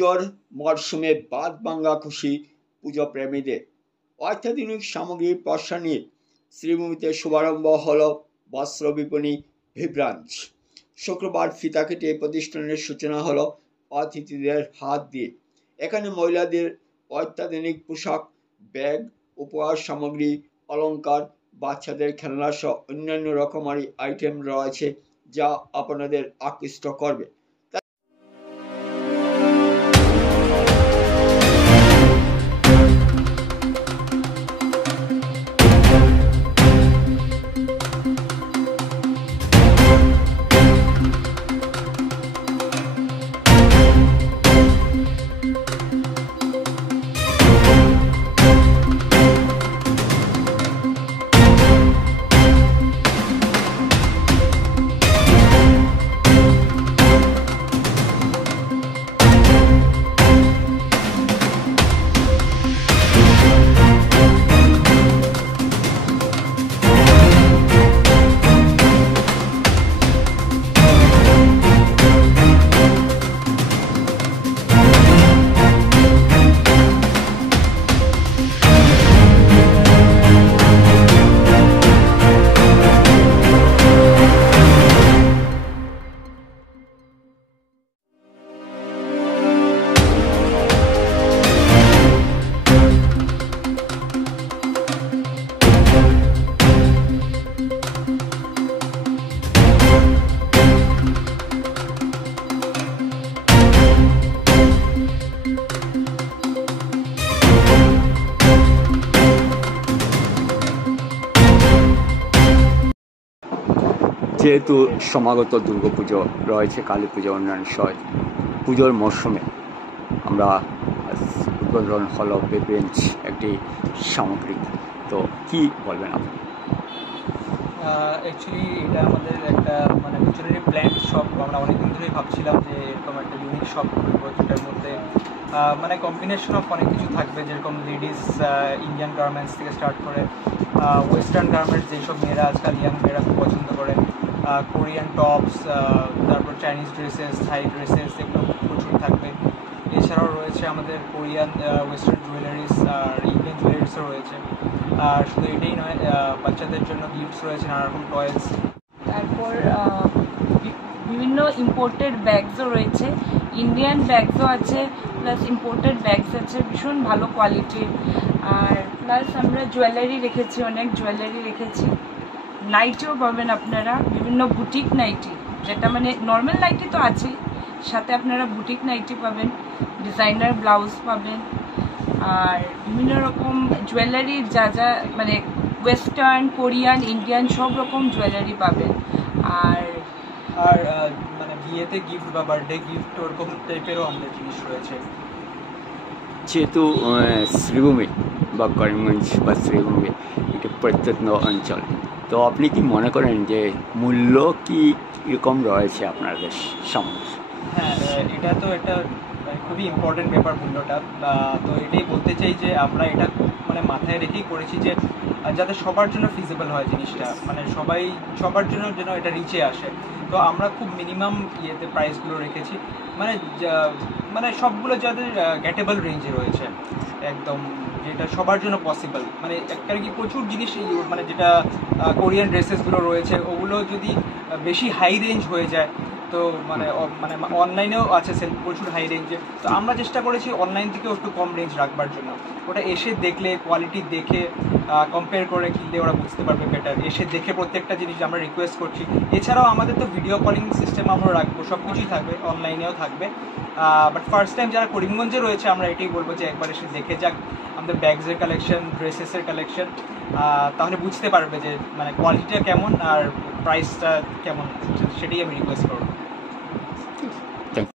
পুজোর মরশুমে বাদ ভাঙ্গা খুশি পুজো প্রেমীদের। অত্যাধুনিক সামগ্রীর পসরা নিয়ে শ্রীভূমিতে শুভারম্ভ হল বস্ত্র বিপণী ভিব্রাঞ্চ। শুক্রবার ফিতা কেটে প্রতিষ্ঠানের সূচনা হলো অতিথিদের হাত দিয়ে। এখানে মহিলাদের অত্যাধুনিক পোশাক, ব্যাগ, উপহার সামগ্রী, অলংকার, বাচ্চাদের খেলনা সহ অন্যান্য রকমারি আইটেম রয়েছে যা আপনাদের আকৃষ্ট করবে। যেহেতু সমাগত দুর্গাপুজো রয়েছে, কালী পুজো, অন্যান্য পুজোর মরশুমে আমরা উদ্বোধন হলো ভিব্রাঞ্চ একটি সামগ্রী। তো কি বলবেন আপনি? অ্যাকচুয়ালি এটা আমাদের একটা ভিজনারি প্ল্যান শপ। আমরা অনেকদিন ধরেই ভাবছিলাম যে এরকম একটা ইউনিক শপ করবো, যেটার মধ্যে কম্বিনেশন অফ অনেক কিছু থাকবে, যেরকম লেডিস ইন্ডিয়ান গার্মেন্টস থেকে স্টার্ট করে ওয়েস্টার্ন গার্মেন্টস, যেসব মেয়েরা আজকাল ইয়াং মেয়েরা খুব পছন্দ করে, কোরিয়ান টপস, তারপর চাইনিজ ড্রেসেস, থাই ড্রেসেস, এগুলো প্রচুর থাকবে। এছাড়াও রয়েছে আমাদের কোরিয়ান ওয়েস্টার্ন জুয়েলারিস আর ইন্ডিয়ান জুয়েলারিসও রয়েছে। আর শুধু এটাই নয়, বাচ্চাদের জন্য গিফটস রয়েছে, নানা রকম টয়েস। তারপর বিভিন্ন ইম্পোর্টেড ব্যাগসও রয়েছে, ইন্ডিয়ান ব্যাগসও আছে, প্লাস ইম্পোর্টেড ব্যাগস আছে ভীষণ ভালো কোয়ালিটির। আর প্লাস আমরা জুয়েলারি রেখেছি, অনেক জুয়েলারি রেখেছি। নাইটিও পাবেন আপনারা, বিভিন্ন বুটিক নাইটি, যেটা নর্মাল নাইটি তো আছেই, সাথে আপনারা বুটিক নাইটি পাবেন, ডিজাইনার ব্লাউজ পাবেন, আর বিভিন্ন রকম জুয়েলারি, যা যা ওয়েস্টার্ন, কোরিয়ান, ইন্ডিয়ান সব রকম জুয়েলারি পাবেন। আর বিয়েতে গিফট বা বার্থডে গিফট ওরকম টাইপেরও আমাদের জিনিস রয়েছে। যেহেতু শ্রীভূমি বা করিমগঞ্জ বা শ্রীভূমি একটি প্রত্যন্ত অঞ্চল, তো আপনি কি মনে করেন যে মূল্য কি এরকম রয়েছে আপনাদের সামনে? হ্যাঁ, এটা তো একটা খুবই ইম্পর্টেন্ট ব্যাপার, মূল্যটা। তো এটাই বলতে চাই যে আমরা এটা মাথায় রেখেই করেছি যে যাতে সবার জন্য ফিজিবল হয় জিনিসটা, সবার জন্য যেন এটা রিচে আসে। তো আমরা খুব মিনিমাম প্রাইসগুলো রেখেছি, সবগুলো যাদের গেটেবল রেঞ্জে রয়েছে একদম, যেটা সবার জন্য পসিবল। কারণ কি প্রচুর জিনিস যেটা কোরিয়ান ড্রেসেসগুলো রয়েছে, ওগুলো যদি বেশি হাই রেঞ্জ হয়ে যায় তো অনলাইনেও আছে সেল প্রচুর হাই রেঞ্জে। তো আমরা চেষ্টা করেছি অনলাইন থেকেও একটু কম রেঞ্জ রাখবার জন্য। ওটা এসে দেখলে, কোয়ালিটি দেখে কম্পেয়ার করে কিনলে ওরা বুঝতে পারবে বেটার। এসে দেখে প্রত্যেকটা জিনিস আমরা রিকোয়েস্ট করছি। এছাড়াও আমাদের তো ভিডিও কলিং সিস্টেম আমরা রাখবো, সব কিছুই থাকবে, অনলাইনেও থাকবে। বাট ফার্স্ট টাইম যারা করিমগঞ্জে রয়েছে, আমরা এটাই বলবো যে একবার এসে দেখে যাক আমাদের ব্যাগসের কালেকশন, ড্রেসেসের কালেকশন, তাহলে বুঝতে পারবে যে কোয়ালিটিটা কেমন আর প্রাইসটা কেমন, সেটাই আমি রিকোয়েস্ট করবো।